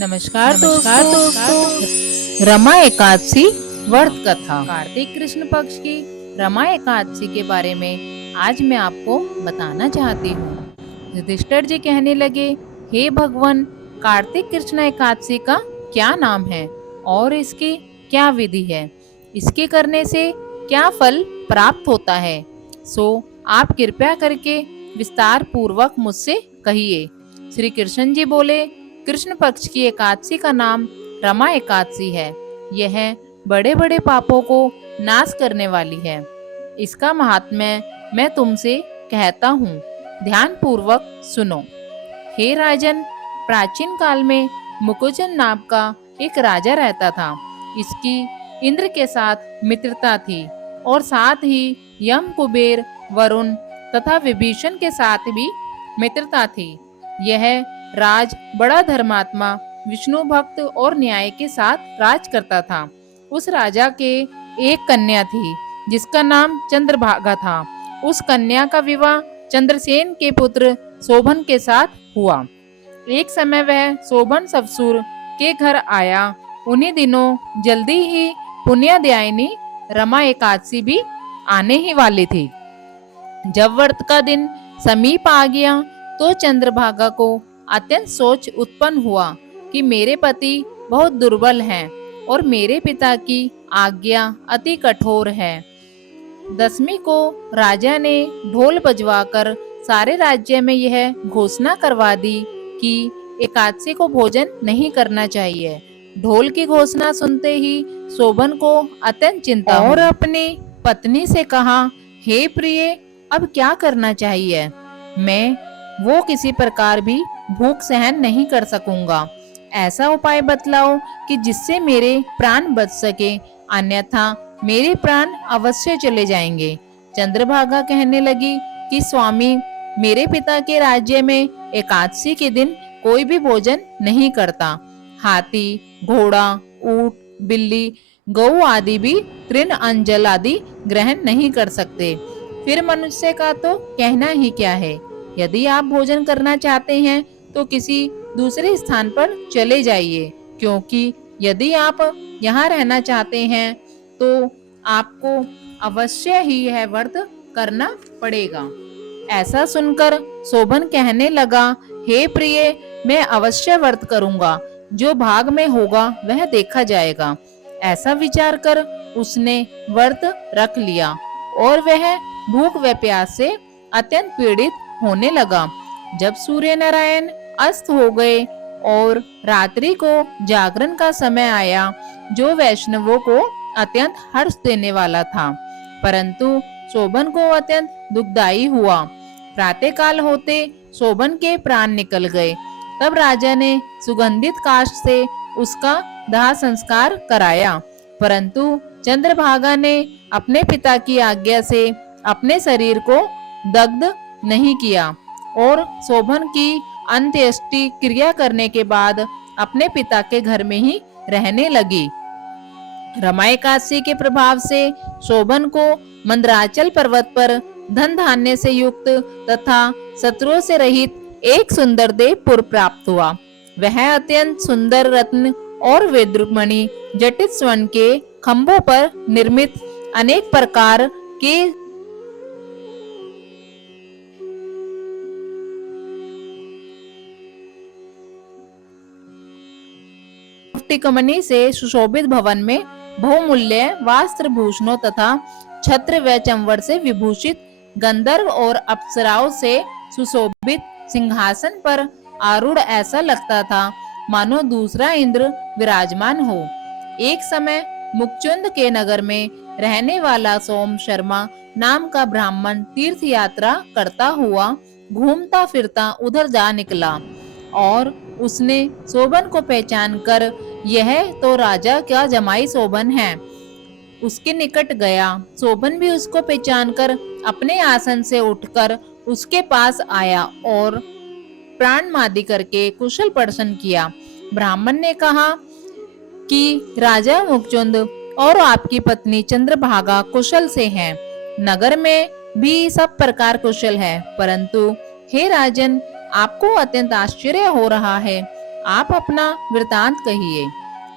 नमस्कार दोस्तों, रमा एकादशी व्रत कथा। कार्तिक कृष्ण पक्ष की रमा एकादशी के बारे में आज मैं आपको बताना चाहती हूँ। युधिष्ठिर जी कहने लगे, हे भगवान, कार्तिक कृष्ण एकादशी का क्या नाम है और इसकी क्या विधि है? इसके करने से क्या फल प्राप्त होता है? सो आप कृपया करके विस्तार पूर्वक मुझसे कहिए। श्री कृष्ण जी बोले, कृष्ण पक्ष की एकादशी का नाम रमा एकादशी है। यह बड़े बड़े पापों को नाश करने वाली है। इसका महात्म्य मैं तुमसे कहता हूँ, ध्यान पूर्वक सुनो। हे राजन, प्राचीन काल में मुकुजन नाम का एक राजा रहता था। इसकी इंद्र के साथ मित्रता थी और साथ ही यम, कुबेर, वरुण तथा विभीषण के साथ भी मित्रता थी। यह राज बड़ा धर्मात्मा, विष्णु भक्त और न्याय के साथ राज करता था। उस राजा के एक कन्या थी जिसका नाम चंद्रभागा था। उस कन्या का विवाह चंद्रसेन के पुत्र शोभन के साथ हुआ। एक समय वह शोभन ससुर के घर आया। उन्हीं दिनों जल्दी ही पुण्याध्यायिनी रमा एकादशी भी आने ही वाली थी। जब व्रत का दिन समीप आ गया तो चंद्रभागा को अत्यंत सोच उत्पन्न हुआ कि मेरे पति बहुत दुर्बल हैं और मेरे पिता की आज्ञा अति कठोर है। दसवीं को राजा ने ढोल बजवाकर सारे राज्य में यह घोषणा करवा दी कि एकादशी को भोजन नहीं करना चाहिए। ढोल की घोषणा सुनते ही शोभन को अत्यंत चिंता और अपनी पत्नी से कहा, हे प्रिय, अब क्या करना चाहिए? मैं वो किसी प्रकार भी भूख सहन नहीं कर सकूंगा। ऐसा उपाय बतलाओ कि जिससे मेरे प्राण बच सके, अन्यथा मेरे प्राण अवश्य चले जाएंगे। चंद्रभागा कहने लगी कि स्वामी, मेरे पिता के राज्य में एकादशी के दिन कोई भी भोजन नहीं करता। हाथी, घोड़ा, ऊंट, बिल्ली, गऊ आदि भी तृण अंजल आदि ग्रहण नहीं कर सकते। फिर मनुष्य का तो कहना ही क्या है। यदि आप भोजन करना चाहते हैं तो किसी दूसरे स्थान पर चले जाइए, क्योंकि यदि आप यहाँ रहना चाहते हैं तो आपको अवश्य ही यह व्रत करना पड़ेगा। ऐसा सुनकर शोभन कहने लगा, हे प्रिय, मैं अवश्य व्रत करूंगा। जो भाग में होगा वह देखा जाएगा। ऐसा विचार कर उसने व्रत रख लिया और वह भूख व प्यास से अत्यंत पीड़ित होने लगा। जब सूर्य नारायण अस्त हो गए और रात्रि को जागरण का समय आया, जो वैष्णवों को अत्यंत हर्ष देने वाला था, परंतु शोभन को अत्यंत दुखदायी हुआ। प्रातः काल होते शोभन के प्राण निकल गए। तब राजा ने सुगंधित काष्ठ से उसका दाह संस्कार कराया, परंतु चंद्रभागा ने अपने पिता की आज्ञा से अपने शरीर को दग्ध नहीं किया और शोभन की अंत्येष्टि क्रिया करने के बाद अपने पिता के घर में ही रहने लगी। रमा एकादशी के प्रभाव से शोभन को मंदराचल पर्वत पर धन धान्य से युक्त तथा शत्रुओं से रहित एक सुंदर देवपुर प्राप्त हुआ। वह अत्यंत सुंदर रत्न और वैदुर्मणि जटित स्वर्ण के खंभों पर निर्मित अनेक प्रकार के टिकमनी से सुशोभित भवन में बहुमूल्य वस्त्र भूषणों तथा छत्र व चंवर से विभूषित गंधर्व और अप्सराओं से सुशोभित सिंहासन पर आरूढ़ ऐसा लगता था मानो दूसरा इंद्र विराजमान हो। एक समय मुक्चुंद के नगर में रहने वाला सोम शर्मा नाम का ब्राह्मण तीर्थ यात्रा करता हुआ घूमता फिरता उधर जा निकला और उसने शोभन को पहचान कर यह तो राजा का जमाई शोभन है, उसके निकट गया। शोभन भी उसको पहचान कर अपने आसन से उठकर उसके पास आया और प्राण मादी करके कुशल प्रश्न किया। ब्राह्मण ने कहा कि राजा मुक्चुंद और आपकी पत्नी चंद्रभागा कुशल से हैं। नगर में भी सब प्रकार कुशल है, परंतु हे राजन, आपको अत्यंत आश्चर्य हो रहा है। आप अपना वृतांत कहिए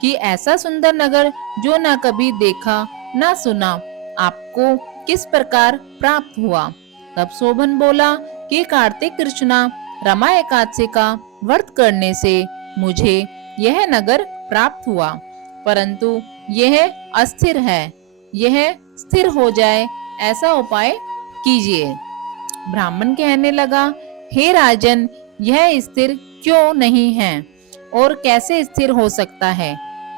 कि ऐसा सुंदर नगर जो न कभी देखा न सुना आपको किस प्रकार प्राप्त हुआ। तब शोभन बोला कि कार्तिक कृष्णा रमा एकादशी का व्रत करने से मुझे यह नगर प्राप्त हुआ, परंतु यह अस्थिर है, यह स्थिर हो जाए ऐसा उपाय कीजिए। ब्राह्मण कहने लगा, हे राजन, यह स्थिर क्यों नहीं है और कैसे स्थिर हो सकता है,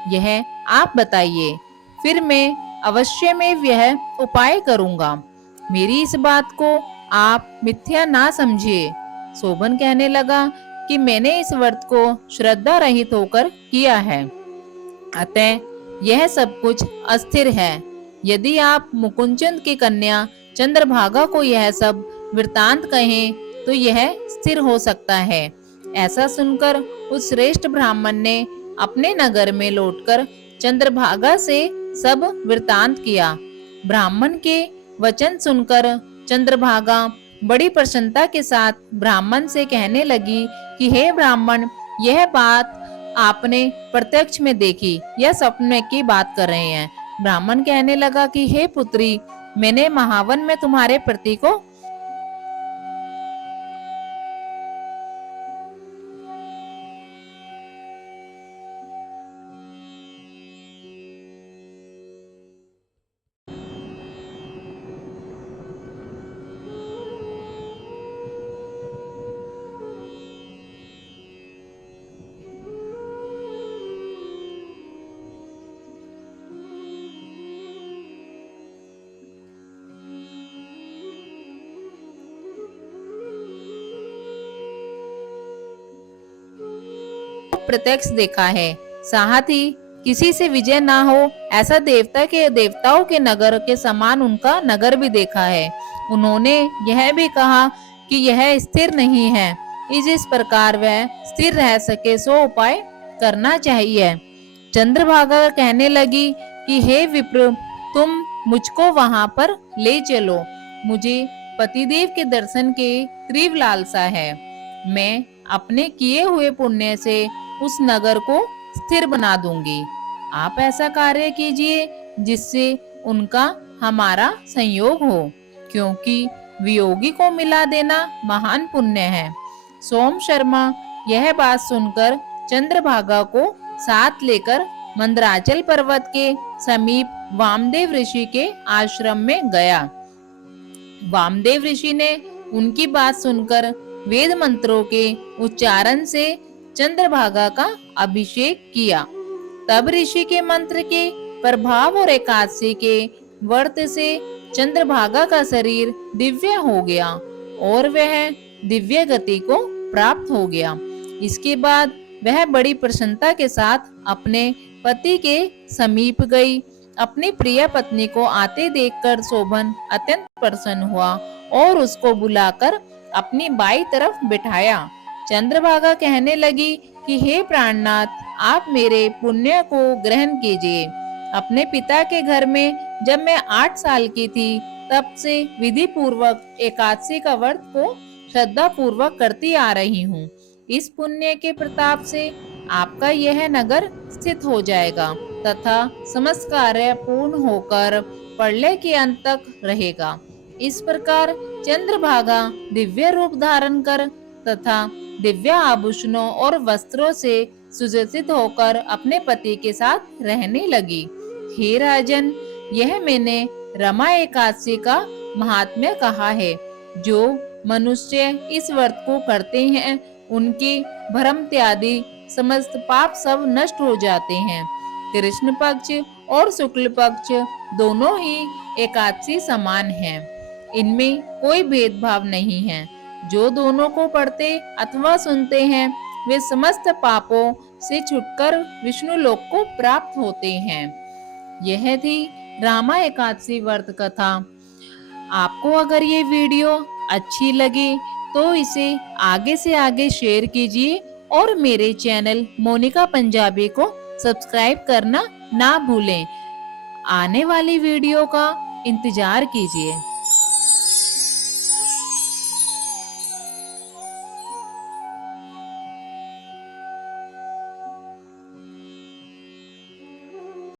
यह आप बताइए, फिर मैं अवश्य में यह उपाय करूंगा। मेरी इस बात को आप मिथ्या ना समझिए। शोभन कहने लगा कि मैंने इस व्रत को श्रद्धा रहित होकर किया है, अतः यह सब कुछ अस्थिर है। यदि आप मुकुंदचंद की कन्या चंद्रभागा को यह सब वृतांत कहें तो यह स्थिर हो सकता है। ऐसा सुनकर उस श्रेष्ठ ब्राह्मण ने अपने नगर में लौटकर चंद्रभागा से सब वृतांत किया। ब्राह्मण के वचन सुनकर चंद्रभागा बड़ी प्रसन्नता के साथ ब्राह्मण से कहने लगी कि हे ब्राह्मण, यह बात आपने प्रत्यक्ष में देखी या सपने की बात कर रहे हैं। ब्राह्मण कहने लगा कि हे पुत्री, मैंने महावन में तुम्हारे पति को प्रत्यक्ष देखा है, साथ ही किसी से विजय ना हो ऐसा देवताओं के नगर के समान उनका नगर भी देखा है। उन्होंने यह भी कहा कि यह स्थिर नहीं है, इस प्रकार वह स्थिर रह सके सो उपाय करना चाहिए। चंद्रभागा कहने लगी कि हे विप्र, तुम मुझको वहां पर ले चलो, मुझे पतिदेव के दर्शन की तीव्र लालसा है। मैं अपने किए हुए पुण्य से उस नगर को स्थिर बना दूंगी। आप ऐसा कार्य कीजिए जिससे उनका हमारा संयोग हो, क्योंकि वियोगी को मिला देना महान पुण्य है। सोम शर्मा यह बात सुनकर चंद्रभागा को साथ लेकर मंदराचल पर्वत के समीप वामदेव ऋषि के आश्रम में गया। वामदेव ऋषि ने उनकी बात सुनकर वेद मंत्रों के उच्चारण से चंद्रभागा का अभिषेक किया। तब ऋषि के मंत्र के प्रभाव और एकादशी के व्रत से चंद्रभागा का शरीर दिव्य हो गया और वह दिव्य गति को प्राप्त हो गया। इसके बाद वह बड़ी प्रसन्नता के साथ अपने पति के समीप गई। अपनी प्रिय पत्नी को आते देखकर शोभन अत्यंत प्रसन्न हुआ और उसको बुलाकर अपनी बाई तरफ बिठाया। चंद्रभागा कहने लगी कि हे प्राणनाथ, आप मेरे पुण्य को ग्रहण कीजिए। अपने पिता के घर में जब मैं 8 साल की थी तब से विधि पूर्वक एकादशी का व्रत को श्रद्धा पूर्वक करती आ रही हूँ। इस पुण्य के प्रताप से आपका यह नगर स्थित हो जाएगा तथा समस्त कार्य पूर्ण होकर प्रलय के अंत तक रहेगा। इस प्रकार चंद्रभागा दिव्य रूप धारण कर तथा दिव्य आभूषणों और वस्त्रों से सुसज्जित होकर अपने पति के साथ रहने लगी। हे राजन, यह मैंने रमा एकादशी का महात्म्य कहा है। जो मनुष्य इस व्रत को करते हैं उनके भ्रम त्यादि समस्त पाप सब नष्ट हो जाते हैं। कृष्ण पक्ष और शुक्ल पक्ष दोनों ही एकादशी समान हैं, इनमें कोई भेदभाव नहीं है। जो दोनों को पढ़ते अथवा सुनते हैं वे समस्त पापों से छुटकर विष्णु लोक को प्राप्त होते हैं। यह थी रामा एकादशी व्रत कथा। आपको अगर ये वीडियो अच्छी लगे तो इसे आगे से आगे शेयर कीजिए और मेरे चैनल मोनिका पंजाबी को सब्सक्राइब करना ना भूलें। आने वाली वीडियो का इंतजार कीजिए।